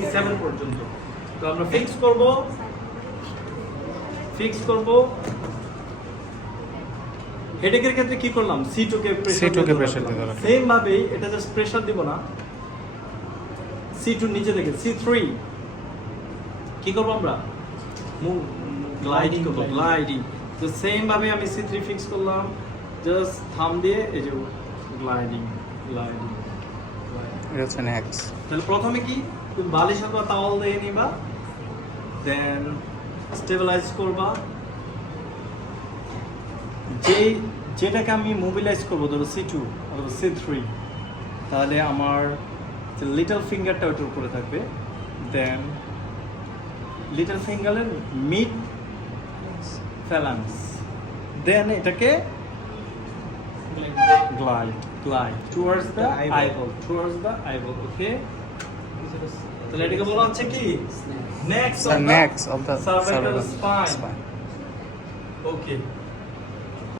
C7 পর্যন্ত। তো আমরা ফিক্স করব হেডেকের ক্ষেত্রে কি করলাম, C2 কে প্রেসার দিতে হবে। সেম ভাবে এটা জাস্ট প্রেসার দিব না, C2 নিচে থেকে C3 কি করব আমরা, গ্লাইডিং করব, গ্লাইডিং। তো সেম ভাবে আমি C3 ফিক্স করলাম, জাস্ট থাম দিয়ে এই যে গ্লাইডিং গ্লাইডিং। এটা হচ্ছে নেক্সট। তাহলে প্রথমে কি তুমি বালিশ অথবা টাওয়াল দিয়ে নিবা, দেন স্টেবিলাইজ করবা। যেটাকে আমি মোবিলাইজ করবো, ধরো C2 অথবা C3, তাহলে আমার লিটল ফিঙ্গারটা ওটার উপরে থাকবে, দেন লিটল ফিঙ্গারের মিড ফ্যালাংস, দেন এটাকে glide towards the eyeball, okay? তাহলে এটাকে বলা হচ্ছে কি, next of the cervical spine, okay?